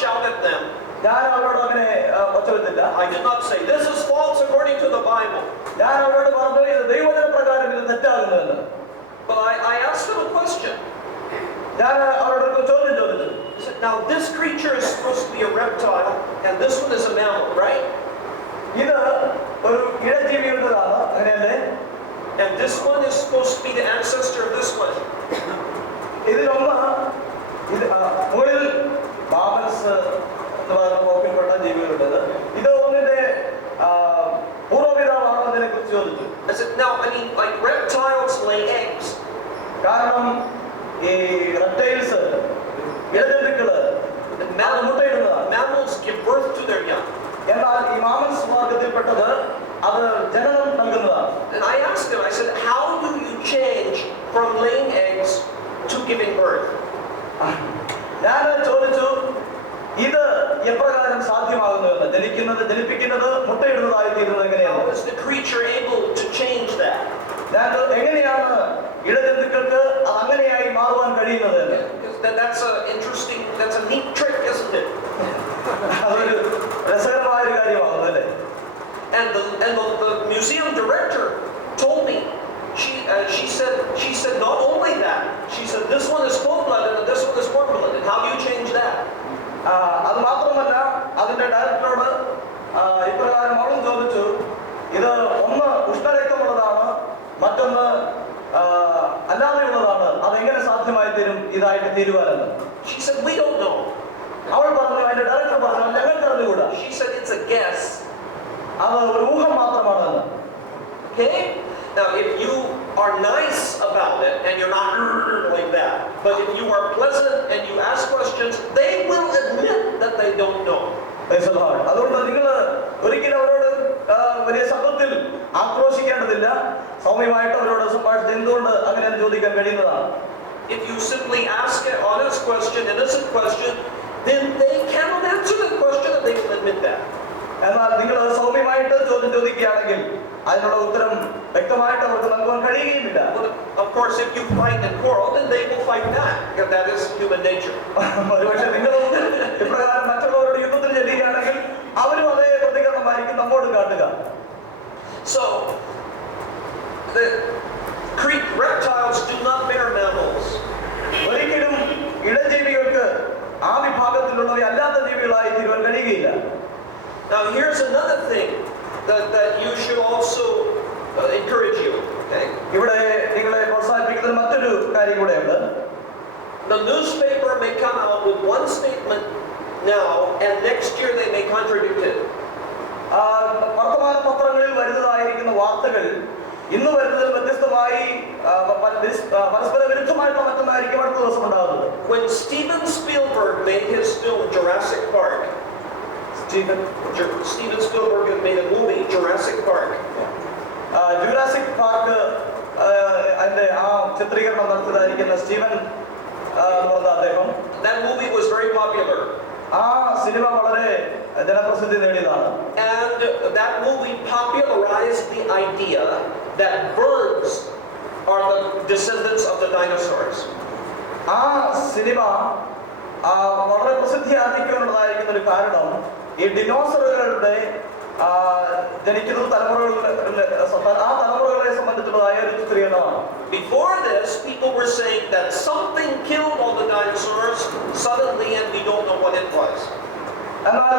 shout at them. ഞാൻ അവരോട് അങ്ങനെ ഒച്ചവെച്ചില്ല. I did not say this is false according to the Bible. ഞാൻ അവരോട് പറഞ്ഞു ഇത് ദൈവവചന പ്രകാരം ഇത് തെറ്റാകുന്നുവെന്ന്. But I asked them a question. ഞാൻ അവരോട് ഒരു ചോദ്യം ചോദിച്ചു. Now this creature is supposed to be a reptile and this one is a mammal, right? ഇത് ഒരു ഇഴജീവിയുടേതാണ്, അങ്ങനെയല്ലേ? And this one is supposed to be the ancestor of this one. ഇതിലൊന്ന് ഇത് മുകളിൽ മാമൽസ് എന്ന് പറയുന്ന വകുപ്പിൽപ്പെട്ട ജീവികളുടേത്. ഇത് ഒന്നിന്റെ പൂർവ്വപിതാവാണോ എന്നതിനെ കുറിച്ച് ചോദിച്ചു. I said, now, I mean, like reptiles lay eggs. കാരണം ഈ reptiles ഇഴജന്തുക്കള് മുട്ടയിടുന്നതാണ്. Mammals give birth to their young. എന്നാൽ ഈ മാമൽസ് വർഗത്തിൽപ്പെട്ടത് അത് ജനനം നൽകുന്നതാണ്. And I asked him, I said, how do you change from laying eggs to giving birth? ഞാൻ ചോദിച്ചു ഇത് എപ്രകാരം സാധ്യമാകുന്നുവെന്ന്. ജനിപ്പിക്കുന്നത് മുട്ടയിടുന്നതായി തീരുന്നത് എങ്ങനെയാണ്? How is the creature able to change that? ഞാൻ എങ്ങനെയാണ് ഇഴജന്തുക്കൾക്ക് അങ്ങനെയായി മാറുവാൻ കഴിയുന്നത്? That's a interesting, that's a neat trick, isn't it? അതൊരു രസകരമായ ഒരു കാര്യമാകുന്നു അല്ലേ? And the museum director told me, she said not only that, she said this one is cold-blooded and this one is warm-blooded. How do you change that? അത് മാത്രമല്ല, അതിന്റെ ഡയറക്ടറോട് ഇപ്രകാരം അവളും ചോദിച്ചു, ഇത് ഒന്ന് ഉഷ്ണരക്തമുള്ളതാണ്, മറ്റൊന്ന് അല്ലാതെയുള്ളതാണ്, അതെങ്ങനെ സാധ്യമായി തീരും ഇതായിട്ട് തീരുവാനെന്ന്? She said we don't know. അവൾ പറഞ്ഞു, അതിന്റെ ഡയറക്ടർ പറഞ്ഞു, ഞങ്ങൾക്ക് അറിഞ്ഞുകൂടാ. She said it's a guess. അത് ഒരു ഊഹം മാത്രമാണെന്ന്. Okay? Now if you are nice about it and you're not like that, but if you are pleasant and you ask questions, they will admit that they don't know. അതുകൊണ്ട് നിങ്ങൾ ഒരിക്കലും അവരോട് വലിയ ശബ്ദത്തിൽ ആക്രോശിക്കേണ്ടതില്ല. സൗമ്യമായിട്ട് അവരോട് സംഭാഷിച്ച് എന്തുകൊണ്ട് അങ്ങനെ ചോദിക്കാൻ കഴിയുന്നതാണ്. If you simply ask an honest question, innocent question, then they cannot answer that question and they will admit that. എന്നാൽ നിങ്ങൾ സൗമ്യമായിട്ട് ചോദ്യം ചോദിക്കുകയാണെങ്കിൽ അതിനുള്ള ഉത്തരം വ്യക്തമായിട്ട് അവർക്ക് നൽകുവാൻ കഴിയുകയുമില്ല. Of course, if you fight and quarrel, then they will fight back, because that is human nature. ഒരുപക്ഷെ നിങ്ങൾ ഇപ്രകാരം മറ്റുള്ളവരോട് യുദ്ധത്തിൽ ചെല്ലുകയാണെങ്കിൽ അവരും അതേ പ്രതികരണമായിരിക്കും നമ്മോട് കാട്ടുക. So, the reptiles do not bear mammals. ഒരിക്കലും ഇഴജീവികൾക്ക് ആ വിഭാഗത്തിലുള്ളവ അല്ലാത്ത ജീവികളായി തീരുവാൻ കഴിയുകയില്ല. Now here's another thing that you should also encourage you. Okay? ഇവിടെ നിങ്ങളെ പ്രോത്സാഹിപ്പിക്കുന്ന മറ്റൊരു കാര്യം കൂടെയുണ്ട്. The newspaper may come out with one statement now and next year they may contradict it. വർത്തമാന പത്രങ്ങളിൽ വരുന്നതായിരിക്കുന്ന വാർത്തകൾ ഇന്ന് വരുന്നതിൽ വ്യത്യസ്തമായി പരസ്പര വിരുദ്ധമായിട്ടുള്ള മറ്റൊന്നായിരിക്കും അടുത്ത ദിവസം ഉണ്ടാകുന്നത്. When Steven Spielberg made his film Jurassic Park, Steven Spielberg made a movie, Jurassic Park. Jurassic Park അതിന്റെ ആ ചിത്രീകരണം നടത്തിയതായിരിക്കുന്ന സ്റ്റീവൻ അദ്ദേഹം. That movie was very popular. ആ സിനിമ വളരെ ജനപ്രസിദ്ധി നേടിയതാണ്. And that movie popularized the idea that birds are the descendants of the dinosaurs. ആ cinema വളരെ പ്രസിദ്ധി ആർജിക്കാനുള്ളതായിരിക്കുന്ന ഒരു കാരണം ഈ ഡിനോസറുകളുടെ ജനിക്കുന്ന തലമുറകളെ സംബന്ധിച്ചുള്ളതായ ഒരു ചിത്രീകരണമാണ്. Before this, people were saying that something killed all the dinosaurs suddenly and we don't know what it was. എന്നാൽ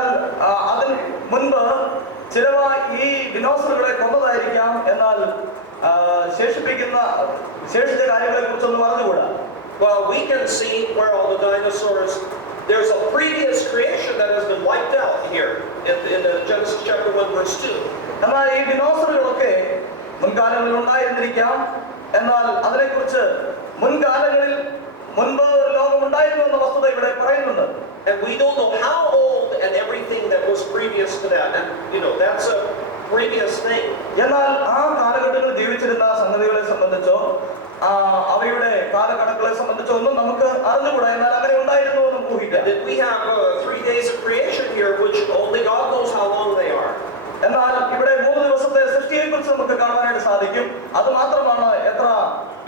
അതിന് മുൻപ് ചിലവ ഈ ഡിനോസറുകളെ കൊന്നതായിരിക്കാം, എന്നാൽ ശേഷിച്ച കാര്യങ്ങളെ കുറിച്ചൊന്നും അറിഞ്ഞുകൂടാ. Well, we can see where all the dinosaurs, there's a previous creation that has been wiped out here in Genesis chapter 1 verse 2. എന്നാൽ ഈ ഡിനോസറുകളൊക്കെ മുൻകാലങ്ങളിൽ ഉണ്ടായിരുന്നിരിക്കാം, എന്നാൽ അതിനെക്കുറിച്ച് മുൻകാലങ്ങളിൽ മുൻപ് ഒരു ലോകം ഉണ്ടായിരുന്നു എന്ന വസ്തുത ഇവിടെ പറയുന്നുണ്ട്. And we don't know how old and everything that was previous to that, and that's a previous thing. എന്നാൽ ആ കാലഘട്ടങ്ങളിൽ ജീവിച്ചിരുന്ന സംഗതികളെ സംബന്ധിച്ചോ അവയുടെ കാലഘട്ടങ്ങളെ സംബന്ധിച്ചോ ഒന്നും നമുക്ക് അറിഞ്ഞുകൂടാ. എന്നാൽ അങ്ങനെ ഉണ്ടായിരുന്നു എന്നും ഊഹിക്കാം. We have 3 days of creation here, which only God knows how long they are. എന്നാൽ ഇവിടെ 3 ദിവസത്തെ സൃഷ്ടിയെ കുറിച്ച് നമുക്ക് കാണാനായിട്ട് സാധിക്കും. അത് മാത്രമാണ് എത്ര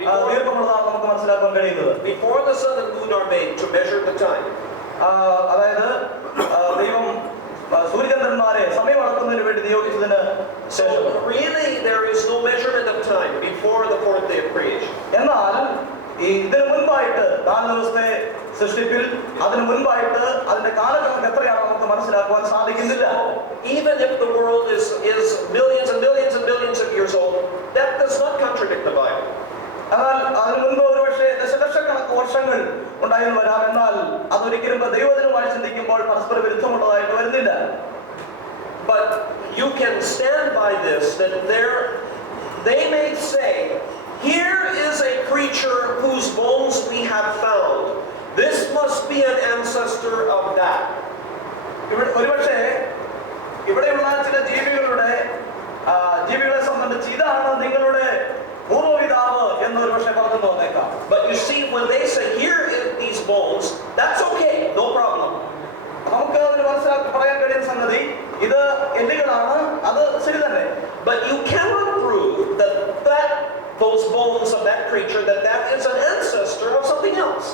ദീർഘമുള്ളതാണ് നമുക്ക് മനസ്സിലാക്കാൻ കഴിയുന്നത്. Before the sun and moon are made to measure the time. അതായത് ദൈവം സൂര്യചന്ദ്രന്മാരെ സമയം അളക്കുന്നതിന് വേണ്ടി നിയോഗിച്ചതിന് ശേഷം. So really there is no measurement of time before the fourth day of creation. എന്നാൽ ഇതിനു മുൻപായിട്ട് 4 ദിവസത്തെ സൃഷ്ടിപ്പിൽ അതിനു മുൻപായിട്ട് അതിന്റെ കാലകണക്ക് എത്രയാണ് നമുക്ക് മനസ്സിലാക്കുവാൻ സാധിക്കുന്നില്ല. Even if the world is millions and millions and millions of years old, that does not contradict the Bible. എന്നാൽ അതിനു മുൻപ് ഒരുപക്ഷെ ദശലക്ഷക്കണക്ക് വർഷങ്ങൾ ഉണ്ടായെന്ന് വരാം. എന്നാൽ അതൊരിക്കലും ദൈവജനമായി ചിന്തിക്കുമ്പോൾ പരസ്പര വിരുദ്ധമുള്ളതായിട്ട് വരുന്നില്ല. But you can stand by this, that they may say, here is a creature whose bones we have found. This must be an ancestor of that. ഒരുപക്ഷെ ഇവിടെയുള്ള ചില ജീവികളെ സംബന്ധിച്ച് ഇതാണ് നിങ്ങളുടെ പൂർവ്വപിതാവ് എന്ന് ഒരുപക്ഷെ പറഞ്ഞു തോന്നേക്കാം. But you see, when they say here is these bones, that's okay, no problem. നമുക്ക് അതിന് മനസ്സിലാക്കി പറയാൻ കഴിയുന്ന സംഗതി ഇത് എല്ലുകളാണ്, അത് ശരി തന്നെ. But you cannot prove that those bones of that creature that is an ancestor of something else.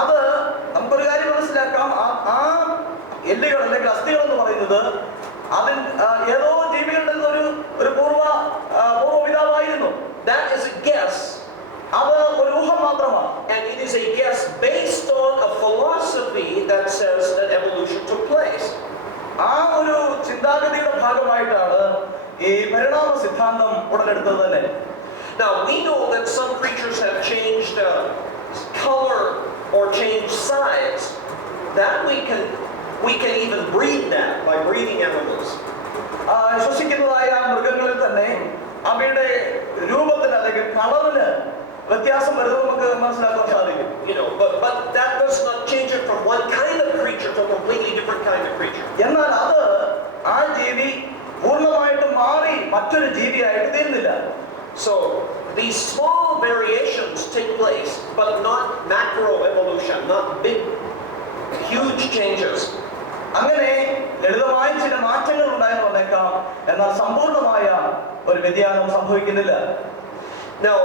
അത് നമുക്കൊരു കാര്യം മനസ്സിലാക്കാം, ആ എല്ലുകൾ അല്ലെങ്കിൽ അസ്ഥികൾ എന്ന് പറയുന്നത് അതിൽ ഏതോ ജീവികളുടെ ഒരു പൂർവ്വപിതാവായിരുന്നു. That is a guess. അത് ഒരു ഊഹം മാത്രമാണ്. And it is a guess based on a philosophy that says that evolution took place. ആ ഒരു ചിന്താഗതിയുടെ ഭാഗമായിട്ടാണ് ഈ പരിണാമ സിദ്ധാന്തം ഉടലെടുത്തത് തന്നെ. Now we know that some creatures have changed color or changed size. That we can even breed that by breeding animals. ശ്വസിക്കുന്നതായ മൃഗങ്ങളിൽ തന്നെ അവയുടെ രൂപത്തിന് അല്ലെങ്കിൽ കളറിന് വ്യത്യാസം വരുന്നത് നമുക്ക് മനസ്സിലാക്കാൻ സാധിക്കും. But that does not change it from one kind of creature to a completely different kind of creature. എന്നാൽ അത് ആ ജീവി പൂർണ്ണമായിട്ടും മാറി മറ്റൊരു ജീവിയായിട്ട് തീരുന്നില്ല. So these small variations take place, but not macro evolution, not big, huge changes. അങ്ങനെ ലളിതമായ ചില മാറ്റങ്ങൾ ഉണ്ടായെന്ന് വന്നേക്കാം, എന്നാൽ സമ്പൂർണമായ ഒരു വ്യതിയാനം സംഭവിക്കുന്നില്ല. Now,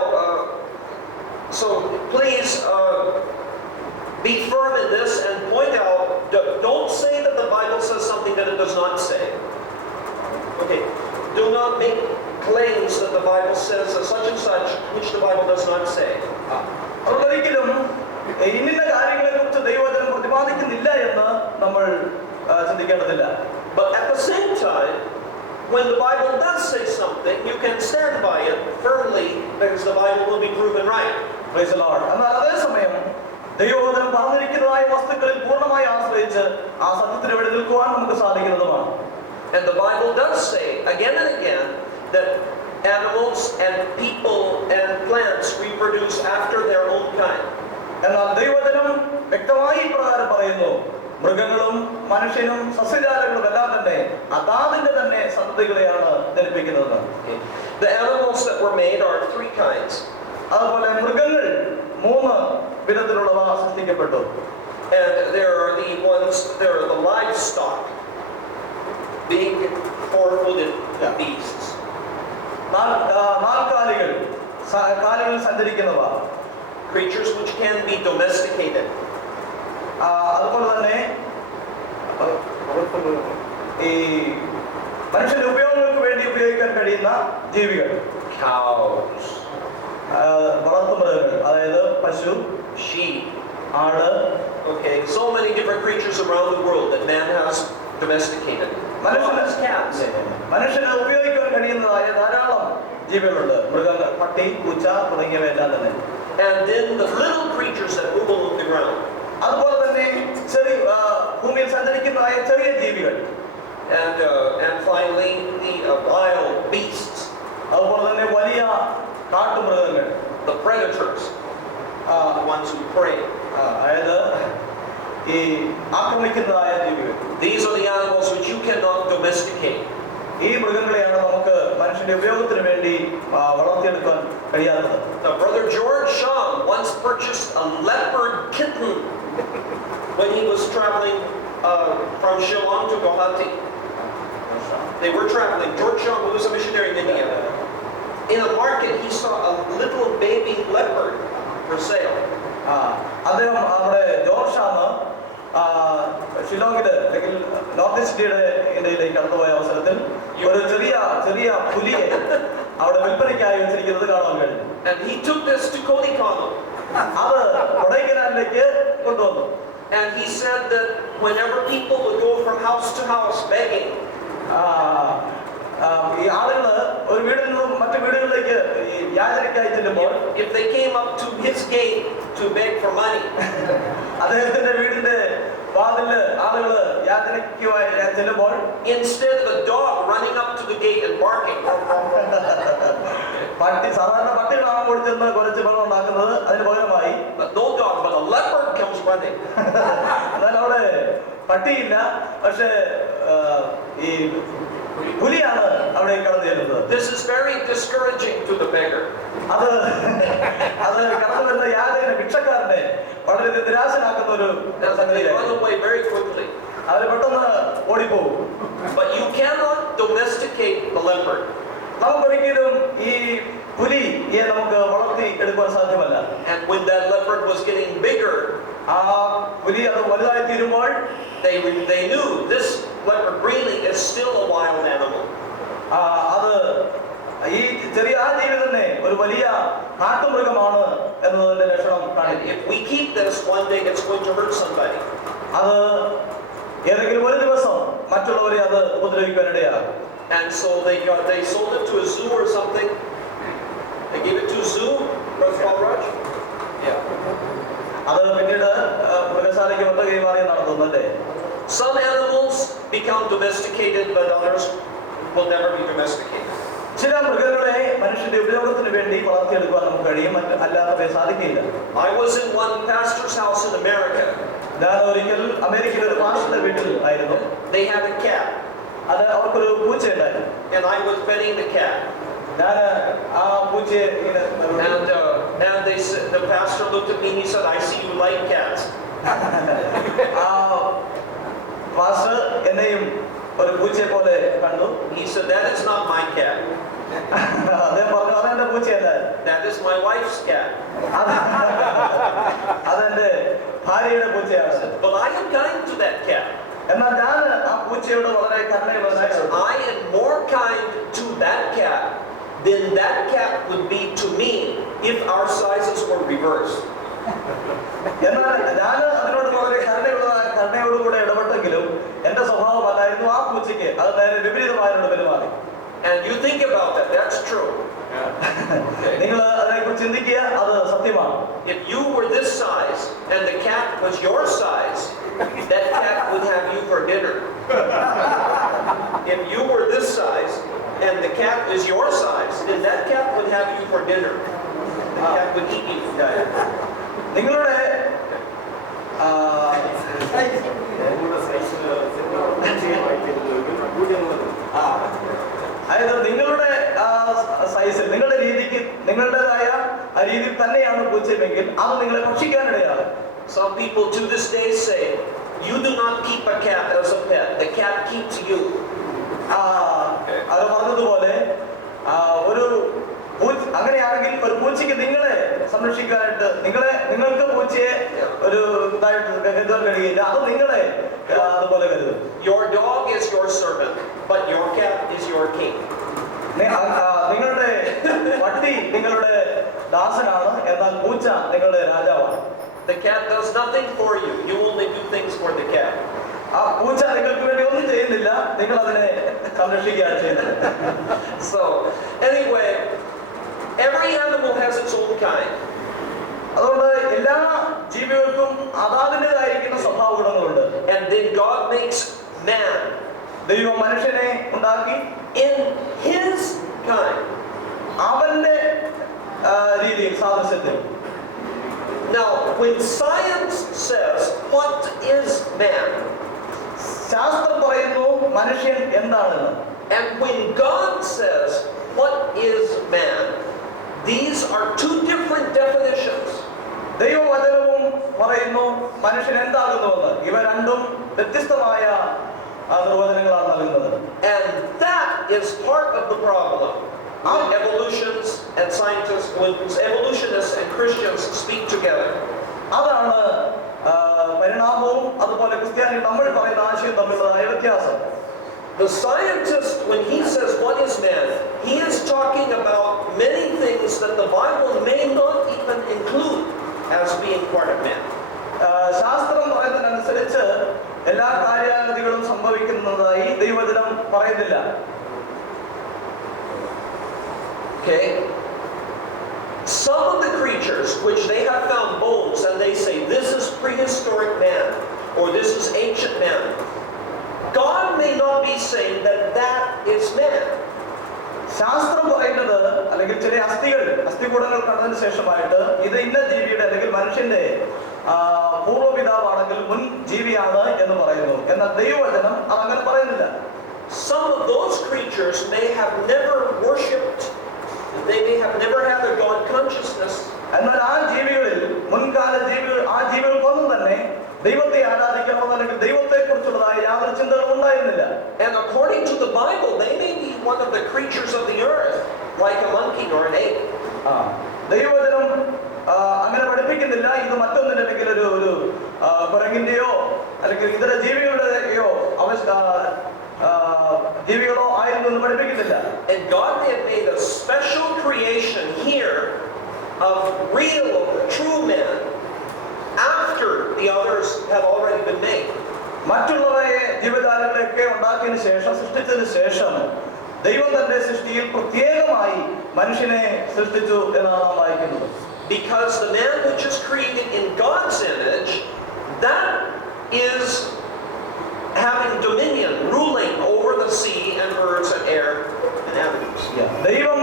so please be firm in this and point out. Don't say that the Bible says something that it does not say. Okay. Do not make claims that the Bible says such and such, which the Bible does not say. ഒരിക്കലും ഇന്ന കാര്യങ്ങളെ കുറിച്ച് ദൈവവചനം പ്രതിപാദിക്കുന്നില്ല എന്ന് നമ്മൾ ചിന്തിക്കേണ്ടതില്ല. But at the same time, when the Bible does say something, you can stand by it firmly because the Bible will be proven right. Praise the Lord. എന്നാൽ അതേസമയം ദൈവവചനം പറഞ്ഞിരിക്കുന്നതായ വസ്തുക്കളിൽ പൂർണ്ണമായി ആശ്രയിച്ച് ആ സത്യത്തിന് വേണ്ടി നിൽക്കുവാൻ നമുക്ക് സാധിക്കുന്നതുമാണ്. And the Bible does say again and again that animals and people and plants reproduce after their own kind. എന്നാൽ ദൈവവചനം വ്യക്തമായി ഇപ്രകാരം പറയുന്നു, മൃഗങ്ങളും മനുഷ്യനും സസ്യജാലങ്ങളും എല്ലാം തന്നെ അതാതിന്റെ തന്നെ സന്തതികളെയാണ് ജനിപ്പിക്കുന്നത്. The animals that were made are 3 kinds. അതുപോലെ മൃഗങ്ങൾ 3 വിധത്തിലുള്ളവ സൃഷ്ടിക്കപ്പെട്ടു. And there are the livestock, big 4-footed beasts. നാൽക്കാലികൾ, കാലുകളിൽ സഞ്ചരിക്കുന്നവ, creatures which can be domesticated. അതുപോലെ തന്നെ ഈ മനുഷ്യന്റെ ഉപയോഗങ്ങൾക്ക് വേണ്ടി ഉപയോഗിക്കാൻ കഴിയുന്ന ജീവികൾ, Cows, വളർത്തുമൃഗങ്ങൾ, അതായത് പശു, sheep, ആട്. Okay, so many different creatures around the world that man has domesticated. മനുഷ്യന് ഉപയോഗിക്കാൻ കഴിയുന്നതായ ധാരാളം ജീവികളുണ്ട്. മൃഗങ്ങൾ, പട്ടി, പൂച്ച തുടങ്ങിയവയെല്ലാം തന്നെ. And then the little creatures that move along the ground. അതുപോലെ തന്നെ ഭൂമിയിൽ സഞ്ചരിക്കുന്നതായ ചെറിയ ജീവികൾ. And finally the wild beasts. അതുപോലെ തന്നെ വലിയ കാട്ടുമൃഗങ്ങൾ, the predators, the ones who prey. അതായത് ഈ ആക്രമിക്കുന്നതായ ജീവികൾ. These are the animals which you cannot domesticate. ഈ മൃഗങ്ങളെയാണ് നമുക്ക് മനുഷ്യന്റെ ഉപയോഗത്തിന് വേണ്ടി വളർത്തിയെടുക്കാൻ കഴിയാത്തത്. Now, Brother George Shaw once purchased a leopard kitten when he was traveling from Shillong to Guwahati. They were traveling. George Shaw, who was a missionary in India, in a market he saw a little baby leopard for sale. അദ്ദേഹം അവിടെ George ഷാമ് ഷിലോങ്ങില് അല്ലെങ്കിൽ north ഈസ്റ്റിയുടെ ഇന്ത്യയിലേക്ക് കടന്നുപോയ അവസരത്തിൽ ഒരു ചെറിയ ചെറിയ പുലിയെ അവിടെ വിൽപ്പനയ്ക്കായി വെച്ചിരിക്കുന്നത് കാണാൻ കഴിഞ്ഞു. And he took this to Kodikano. അത് കൊടൈക്കനാലിലേക്ക് കൊണ്ടുവന്നു. And he said that whenever people would go from house to house begging, ഈ ആളുകള് ഒരു വീടിൽ നിന്നും മറ്റു വീടുകളിലേക്ക് ഈ യാചനയ്ക്കായി ചെല്ലുമ്പോൾ, if they came up to his gate to beg for money, അദ്ദേഹത്തിന്റെ വീടിന്റെ വാതില് ആളുകള് യാചനയ്ക്കുമായി ചെല്ലുമ്പോൾ, instead of a dog running up to the gate and barking, സാധാരണ പട്ടികളാണ് കൂടി ചെന്ന് കുറച്ച് വെള്ളം ഉണ്ടാക്കുന്നത്, അതിന് പകരമായി but no dog, but a leopard comes running. എന്നാൽ അവിടെ പട്ടിയില്ല, പക്ഷേ ഈ പുലിയാണ് അവിടെ കടന്നു ചെല്ലുന്നത്. This is very discouraging to the beggar. അത് കടന്നു വരുന്ന യാചകനെ, ഭിക്ഷക്കാരനെ വളരെ നിരാശനാക്കുന്ന ഒരു സംഗതിയാണ്. Run away very quickly. അവര് പെട്ടെന്ന് ഓടിപ്പോകും. But you cannot domesticate the leopard. നമുക്കൊരിക്കലും ഈ പുലിയെ നമുക്ക് വളർത്തി എടുക്കുവാൻ സാധ്യമല്ല. And when that leopard was getting bigger, ആ പുലി അത് വലുതായി തീരുമ്പോൾ they knew this leopard really is still a wild animal. അത് ഈ ചെറിയ ആ ജീവി തന്നെ ഒരു വലിയ കാട്ടുമൃഗമാണ് എന്നതിന്റെ ലക്ഷണം And കാണിക്കും. if we keep this, one day it's going to hurt somebody. അത് ഏതെങ്കിലും ഒരു ദിവസം മറ്റുള്ളവരെ അത് ഉപദ്രവിക്കാനിടയാകും. And so they sold it to a zoo or something. They gave it to a zoo, Brother Balraj? Yeah. അത് പിന്നീട് മൃഗശാലയ്ക്ക് മൊത്തം കൈമാറി നടത്തുന്നല്ലേ. Some animals become domesticated, but others will never be domesticated. ചില മൃഗങ്ങളെ മനുഷ്യന്റെ ഉപയോഗത്തിന് വേണ്ടി വളർത്തിയെടുക്കാൻ നമുക്ക് കഴിയും, അല്ലാതെ സാധിക്കില്ല. I was in one pastor's house in America. ഞാൻ ഒരിക്കൽ അമേരിക്കയിലെ ഒരു പാസ്റ്ററുടെ വീട്ടിൽ ആയിരുന്നു. They had a cat. അത് അവർക്കൊരു പൂച്ച ഉണ്ടായിരുന്നു. And I was petting the cat. ഞാൻ ആ പൂച്ചയെ and they said, the pastor looked at me and he said, I see you like cats. Pastor എന്നെയും ഒരു പൂച്ചയെ പോലെ കണ്ടു. He said, that is not my cat. അദ്ദേഹം പറഞ്ഞു, അതെന്റെ പൂച്ചയല്ല, that is my wife's cat. അതെന്റെ ഭാര്യയുടെ പൂച്ചയാണ്. But I am kind to that cat. എന്നാൽ ഞാൻ ആ പൂച്ചയോട് വളരെ കരുണയുള്ളവനായിരുന്നു. I am more kind to that cat than that cat would be to me if our sizes were reversed. എന്നാൽ ഞാൻ അതിനോട് വളരെ കരുണയോടുകൂടെ ഇടപെട്ടെങ്കിലും എന്റെ സ്വഭാവം അല്ലായിരുന്നു ആ പൂച്ചയ്ക്ക്, അത് നേരെ വിപരീതമായതിനോട് പെരുമാറി. And you think about that, that's true. നിങ്ങൾ അതിനെക്കുറിച്ച് ചിന്തിക്കുക, അത് സത്യമാണ്. If you were this size and the cat was your size, that cat would have you for dinner. If you were this size and the cat is your size, then that cat would have you for dinner. The cat would eat you. നിങ്ങളുടെ അതായത് നിങ്ങളുടെ സൈസിൽ, നിങ്ങളുടെ രീതിക്ക്, നിങ്ങളുടേതായ ആ രീതിയിൽ തന്നെയാണ് പൂച്ചയെങ്കിൽ അത് നിങ്ങളെ ഭക്ഷിക്കാനിടയാണ്. Some people to this day say, you do not keep a cat as a pet, the cat keeps you. അത് പറഞ്ഞതുപോലെ ഒരു അങ്ങനെയാണെങ്കിൽ ഒരു പൂച്ചയ്ക്ക് നിങ്ങളെ സംരക്ഷിക്കാനായിട്ട് നിങ്ങൾക്ക് പൂച്ചയെ ഒരു ഇതായിട്ട് കരുതാൻ കഴിയില്ല, അത് നിങ്ങളെ അതുപോലെ കരുതും. Your dog is your servant, but your cat is your king. നിങ്ങളുടെ പട്ടി നിങ്ങളുടെ ദാസനാണ്, എന്നാൽ പൂച്ച നിങ്ങളുടെ രാജാവാണ്. The cat does nothing for you, you only do things for the cat. ആ പൂച്ച നിങ്ങൾക്ക് വേണ്ടി ഒന്നും ചെയ്യുന്നില്ല, നിങ്ങൾ അതിനെ സംരക്ഷിക്കുകയാണ് ചെയ്യുന്നത്. So anyway, every animal has its own kind. അതുകൊണ്ട് എല്ലാ ജീവികൾക്കും അതാതിൻ്റെതായിരിക്കുന്ന സ്വഭാവ ഗുണങ്ങളുണ്ട്. And then God makes man. ദൈവം മനുഷ്യനെ ഉണ്ടാക്കി in his kind. അവന്റെ രീതിയിൽ, സാദൃശ്യത്തിൽ. Now, when science says, what is man? ശാസ്ത്രം പറയുന്നു മനുഷ്യൻ എന്താണെന്ന്. And when God says, what is man? These are two different definitions. ദൈവവചനവും പറയുന്നു മനുഷ്യൻ എന്താകുന്നുവെന്ന്. ഇവ രണ്ടും വ്യത്യസ്തമായ നിർവചനങ്ങളാണ് നൽകുന്നത്. And that is part of the problem. When evolutionists and Christians speak together. അതാണ് പരിണാമവും അതുപോലെ ക്രിസ്ത്യാനി നമ്മൾ പറയുന്ന ആശയം തമ്മിലുള്ളതായ വ്യത്യാസം. The scientist, when he says what is man, he is talking about many things that the Bible may not even include as being part of man. ശാസ്ത്രം പറയുന്നതിനനുസരിച്ച് എല്ലാ കാര്യാഗതികളും സംഭവിക്കുന്നതായി ദൈവവചനം പറയുന്നില്ല. Okay? Some of the creatures which they have found bones and they say this is prehistoric man or this is ancient man, God may not be saying that that is man. ശാസ്ത്രം പറയുന്നത് അല്ലെങ്കിൽ ചില അസ്ഥികൂടങ്ങൾ കണ്ടതിന് ശേഷമായിട്ട് ഇത് ഇന്ന ജീവിയുടെ അല്ലെങ്കിൽ മനുഷ്യന്റെ പൂർവ്വപിതാവാണെങ്കിൽ മുൻ ജീവിയാണ് എന്ന് പറയുന്നു. എന്നാൽ ദൈവവചനം അതങ്ങനെ പറയുന്നില്ല. Some of those creatures may have never worshipped, they may have never had a God consciousness. എന്നാൽ ആ ജീവികളിൽ മുൻകാല ജീവികൾക്കൊന്നും തന്നെ ദൈവത്തെ ആരാധിക്കണമെന്ന് അല്ലെങ്കിൽ ദൈവത്തെ കുറിച്ചുള്ളതായ യാതൊരു ചിന്തകളും ഉണ്ടായിരുന്നില്ല. And according to the Bible, they may be one of the creatures of the earth, like a monkey or an ape. ദൈവവചനം അങ്ങനെ പഠിപ്പിക്കുന്നില്ല ഇത് മറ്റൊന്നിന്റെ അല്ലെങ്കിൽ ഒരു കുരങ്ങിന്റെയോ അല്ലെങ്കിൽ ഇതര ജീവികളുടെയോ ജീവികളോ ആയിരുന്നു എന്ന് പഠിപ്പിക്കുന്നില്ല. And God may have made a special creation here of real, true men after the others had already been made. മറ്റുള്ളവയെ ജീവജാലങ്ങളെയൊക്കെ ഉണ്ടാക്കിയതിനു ശേഷം സൃഷ്ടിച്ചതിന് ശേഷം ദൈവം തന്റെ സൃഷ്ടിയിൽ പ്രത്യേകമായി മനുഷ്യനെ സൃഷ്ടിച്ചു എന്നാണ് നാം വായിക്കുന്നത്. Because the man which is created in God's image, that is having dominion, ruling over the sea and birds and air and animals. ദൈവം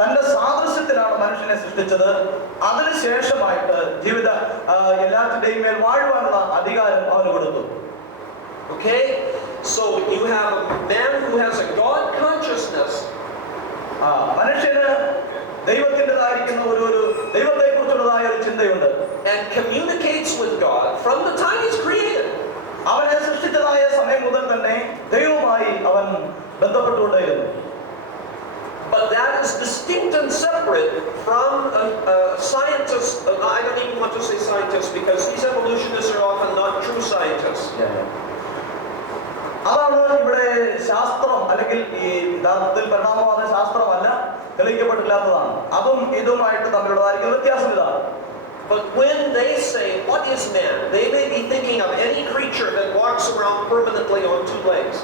തന്റെ സാദൃശ്യത്തിലാണ് മനുഷ്യനെ സൃഷ്ടിച്ചത്. അതിനുശേഷമായിട്ട് എല്ലാത്തിന്റെയും മേൽ വാഴുവാനുള്ള അധികാരം അവന് കൊടുത്തു. Okay, so you have a man who has a God consciousness. മനുഷ്യന് ദൈവത്തിൻ്റെതായിരിക്കുന്ന ഒരു ദൈവത്തെ കുറിച്ചുള്ളതായ ഒരു ചിന്തയുണ്ട്. And communicates with God from the time he's created. അവനെ സൃഷ്ടിച്ചതായ സമയം മുതൽ തന്നെ ദൈവവുമായി അവൻ ബന്ധപ്പെട്ടുകൊണ്ടേയിരുന്നു. But that is distinct and separate from a scientist. I don't even want to say scientist because these evolutionists are often not true scientists. അതാണ് ഇവിടെ ശാസ്ത്രം അല്ലെങ്കിൽ ഈ യഥാർത്ഥത്തിൽ പരിണാമവാദ ശാസ്ത്രമല്ല, തെളിയിക്കപ്പെട്ടില്ലാത്തതാണ്. അതും ഇതുമായിട്ട് തമ്മിലുള്ളതായിരിക്കുന്ന വ്യത്യാസം ഇതാണ്. But when they say, what is man? They may be thinking of any creature that walks around permanently on two legs.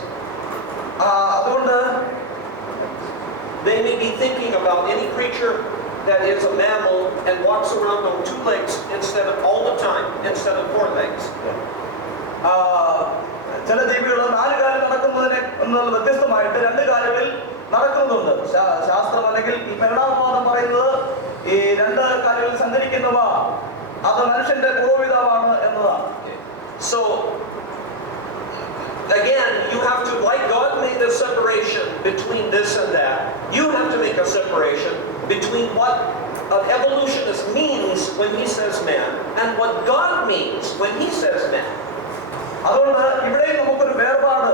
അതുകൊണ്ട് they may be thinking about any creature that is a mammal and walks around on two legs instead of all the time, instead of four legs. ചില ജീവികൾ 4 കാലിൽ നടക്കുന്നതിനെ വ്യത്യസ്തമായിട്ട് 2 കാലുകളിൽ നടക്കുന്നുണ്ട്. ശാസ്ത്രം അല്ലെങ്കിൽ ഈ പരിണാമവാദം പറയുന്നത് ഈ 2 കാലുകളിൽ സഞ്ചരിക്കുന്നവ അത് മനുഷ്യന്റെ പൂർവ്വപിതാവാണ് എന്നതാണ്. So again, you have to, like God made a separation between this and that, you have to make a separation between what an evolutionist means when he says man and what God means when he says man. അതുകൊണ്ട് ഇവിടെയും നമുക്കൊരു വേർപാട്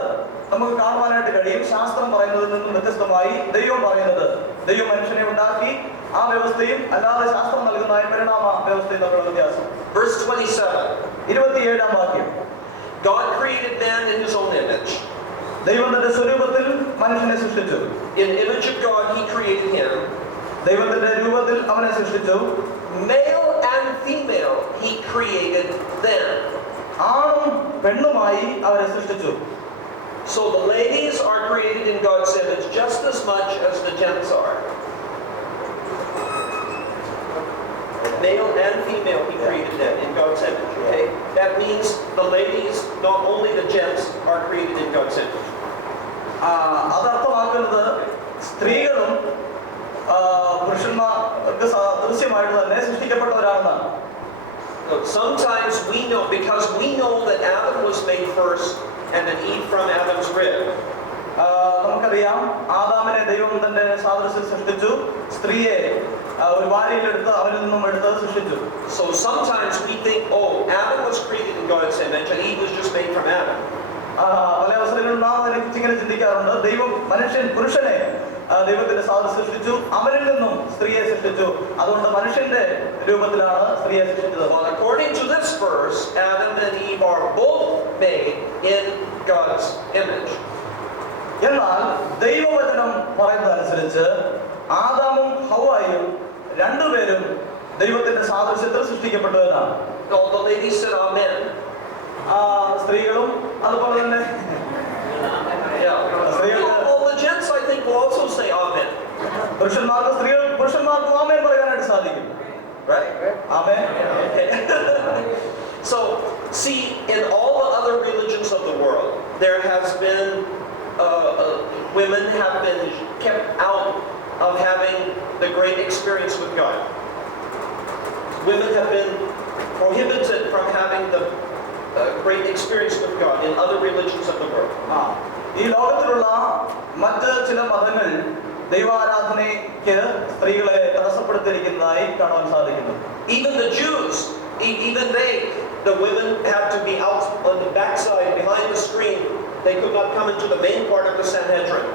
നമുക്ക് കാണുവാനായിട്ട് കഴിയും. ശാസ്ത്രം പറയുന്നതിൽ നിന്നും വ്യത്യസ്തമായി ദൈവം പറയുന്നത്, ദൈവം മനുഷ്യനെ ഉണ്ടാക്കി, ആ വ്യവസ്ഥയും അല്ലാതെ ശാസ്ത്രം നൽകുന്ന പരിണാമ വ്യവസ്ഥയും തമ്മിലുള്ള വ്യത്യാസം. Verse 27. 27-ാം വാക്യം. God created man in his own image. ദൈവം തന്റെ സ്വരൂപത്തിൽ മനുഷ്യനെ സൃഷ്ടിച്ചു. In the image of God he created him. ദൈവത്തിന്റെ രൂപത്തിൽ അവനെ സൃഷ്ടിച്ചു. Male and female he created them. ആണും പെണ്ണുമായി അവരെ സൃഷ്ടിച്ചു. So the ladies are created in God's image just as much as the gents are. Male and female he created them in God's image. Okay? That means the ladies, not only the gents, are created in God's image. അതർത്ഥമാക്കുന്നത് സ്ത്രീകളും പുരുഷന്മാർക്ക് ദൃശ്യമായിട്ട് തന്നെ സൃഷ്ടിക്കപ്പെട്ടവരാണെന്നാണ്. Sometimes we know, because we know that Adam was made first and then Eve from Adam's rib. നമുക്കറിയാം ആദാമിനെ ദൈവം തന്റെ സാദൃശ്യത്തിൽ സൃഷ്ടിച്ചു, സ്ത്രീയെ ഒരു വാരിയിലെടുത്ത് അവരിൽ നിന്നും എടുത്ത് സൃഷ്ടിച്ചു. So sometimes we think, oh, Adam was created in God's image and Eve was just made from Adam. പല അവസരങ്ങളിൽ നാം അതിനെക്കുറിച്ച് ഇങ്ങനെ ചിന്തിക്കാറുണ്ട്. ദൈവം പുരുഷനെ ദൈവത്തിന്റെ സാദൃശ്യം സൃഷ്ടിച്ചു, അവരിൽ നിന്നും സ്ത്രീയെ സൃഷ്ടിച്ചു, അതുകൊണ്ട് മനുഷ്യന്റെ രൂപത്തിലാണ് സ്ത്രീയെ സൃഷ്ടിച്ചത്. Well, according to this verse, Adam and Eve are both made in God's image. എന്നാൽ ദൈവവചനം പറയുന്നതനുസരിച്ച് ആദാമും ഹവ്വായും രണ്ടുപേരും ദൈവത്തിന്റെ സാദൃശ്യത്തിൽ സൃഷ്ടിക്കപ്പെട്ടു എന്നാണ്. All the ladies said amen. സ്ത്രീകളും അതുപോലെ തന്നെ All the gents, I think, will also say amen. പുരുഷന്മാർക്കും ആമേൻ പറയാനായിട്ട് സാധിക്കും. Right? Amen. Okay. So, see, in all the other religions of the world, there has been women have been kept out of having the great experience with God. Women have been prohibited from having the great experience with God in other religions of the world. ഈ ലോകത്തിലുള്ള മറ്റ് ചില മതങ്ങൾ ദൈവാരാധനയ്ക്ക് സ്ത്രീകളെ തടസ്സപ്പെടുത്തിയിരിക്കുന്നതായി കാണാൻ സാധിക്കുന്നു. Even the Jews, even the women have to be out on the backside behind the screen. They could not come into the main part of the Sanhedrin.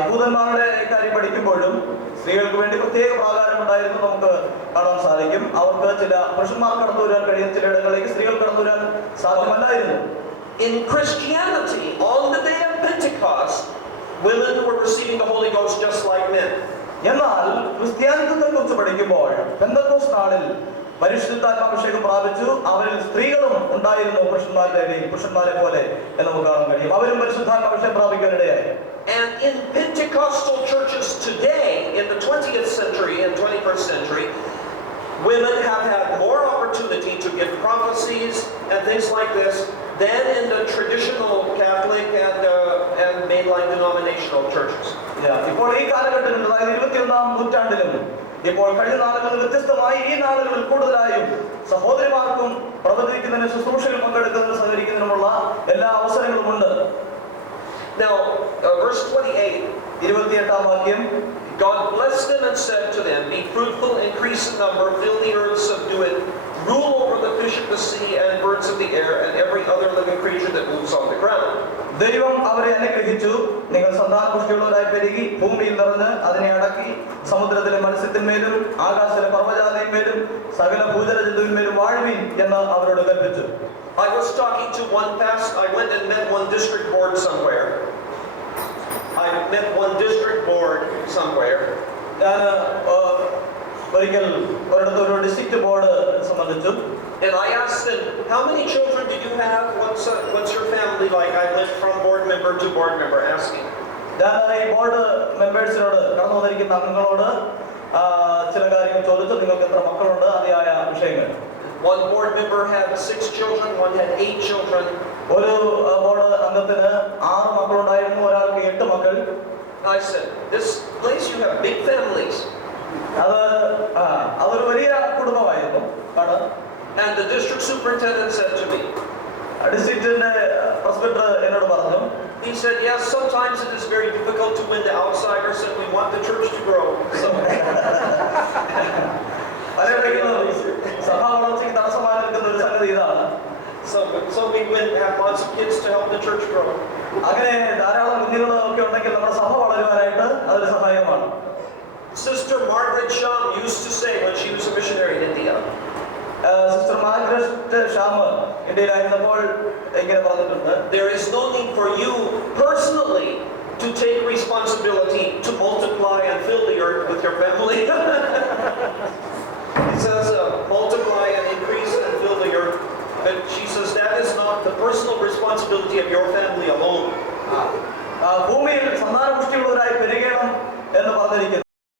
യഹൂദന്മാരുടെ കാര്യം പഠിക്കുമ്പോഴും സ്ത്രീകൾക്ക് വേണ്ടി പ്രത്യേക പ്രാകാരം ഉണ്ടായിരുന്നു നമുക്ക് കാണാൻ സാധിക്കും. അവർക്ക് ചില പുരുഷന്മാർ കടന്നു വരാൻ കഴിയുന്ന ചിലയിടങ്ങളിലേക്ക് സ്ത്രീകൾ കടന്നു വരാൻ സാധ്യമല്ലായിരുന്നു. In Christianity, on the day of Pentecost, women were receiving the Holy Ghost just like men. എന്നാൽ ക്രിസ്ത്യാനിത്വത്തെ കുറിച്ച് പഠിക്കുമ്പോൾ പെന്തക്കോസ്ത് നാളിൽ പരിശുദ്ധാത്മാഭിഷേകം പ്രാപിച്ചു അവരിൽ സ്ത്രീകളും ഉണ്ടായിരുന്നു പുരുഷന്മാരെ പോലെ എന്ന് നമുക്ക് കാണാൻ കഴിയും. അവരും പരിശുദ്ധാത്മാഭിഷേകം പ്രാപിക്കാനിടയായി. And in Pentecostal churches today, in the 20th century and 21st century, women have had more opportunity to give prophecies and things like this than in the traditional Catholic and mainline denominational churches. ഇപ്പോൾ ഈ കാലഘട്ടത്തിൽ, അതായത് 21ാം നൂറ്റാണ്ടിലും ഇപ്പോൾ കഴിഞ്ഞ നാളുകളിൽ വ്യത്യസ്തമായി ഈ നാളുകളിൽ കൂടുതലായും സഹോദരിമാർക്കും പ്രവചിക്കുന്നതിന്, ശുശ്രൂഷയിൽ പങ്കെടുക്കുന്നതിന്, സഹകരിക്കുന്നതിനുമുള്ള എല്ലാ അവസരങ്ങളുമുണ്ട്. Now, verse 28, 28ാം വാക്യം, God blessed them and said to them, be fruitful, increase in number, fill the earth, subdue it, rule over the fish of the sea and birds of the air and every other living creature that moves on the ground. ദൈവം അവരെ അനുഗ്രഹിച്ചു, നിങ്ങൾ സന്താനപുഷ്ടിയുള്ളവരായി പെരുകി ഭൂമിയിൽ നിറഞ്ഞ് അതിനെ അടക്കി സമുദ്രത്തിലെ മത്സ്യത്തിന്മേലും ആകാശത്തിലെ പർവ്വജാതിന്മേലും സകല ഭൂചരജന്തുവിന്മേലും വാഴുവീൻ എന്ന് അവരോട് കൽപ്പിച്ചു. I was talking to one pastor. I went and met one district board somewhere. ഞാൻ ഒരിക്കൽ ഒരിടത്ത് ഒരു ഡിസ്ട്രിക്ട് ബോർഡ് സംബന്ധിച്ചു. And I asked them, how many children do you have? What's your family like? I went from board member to board member asking. ഞാൻ ഈ board മെമ്പേഴ്സിനോട്, കടന്നു വന്നിരിക്കുന്ന അംഗങ്ങളോട് ചില കാര്യങ്ങൾ ചോദിച്ചു. നിങ്ങൾക്ക് എത്ര മക്കളുണ്ട്? അതിയായ വിഷയങ്ങൾ. One board member had 6 children, one had 8 children. ഒരു ബോർഡ് അംഗത്തിന് 6 മക്കളുണ്ടായിരുന്നു, ഒരാൾക്ക് 8 മക്കൾ. I said, this place you have big families. അതൊരു വലിയ കുടുംബമായിരുന്നു. And the district superintendent said to me, ഡിസ്ട്രിക്റ്റിന്റെ പ്രസിഡന്റ് എന്നോട് പറഞ്ഞു, he said, yes, sometimes it is very difficult to win the outsiders and we want the church to grow. സഭാ വളർച്ചയ്ക്ക് തടസ്സമായി നിൽക്കുന്ന ഒരു സംഗതി ഇതാണ്. So we have lots of kids to help the church grow. അങ്ങനെ ധാരാളം കുഞ്ഞുങ്ങൾ ഒക്കെ ഉണ്ടെങ്കിൽ നമ്മുടെ സഭ വളരുവാനായിട്ട് അതൊരു സഹായമാണ്. Sister Margaret Sham used to say when she was a missionary in India. Sister Margaret ഷാം ഇന്ത്യയിലായിരുന്നപ്പോൾ ഇങ്ങനെ പറഞ്ഞിട്ടുണ്ട്, there is no need for you personally to take responsibility to multiply and fill the earth with your family. It says multiply and increase and fill the earth. But she says that is not the personal responsibility of your family alone. ഭൂമിയിൽ സന്താനപുഷ്ടിയുള്ളവരായി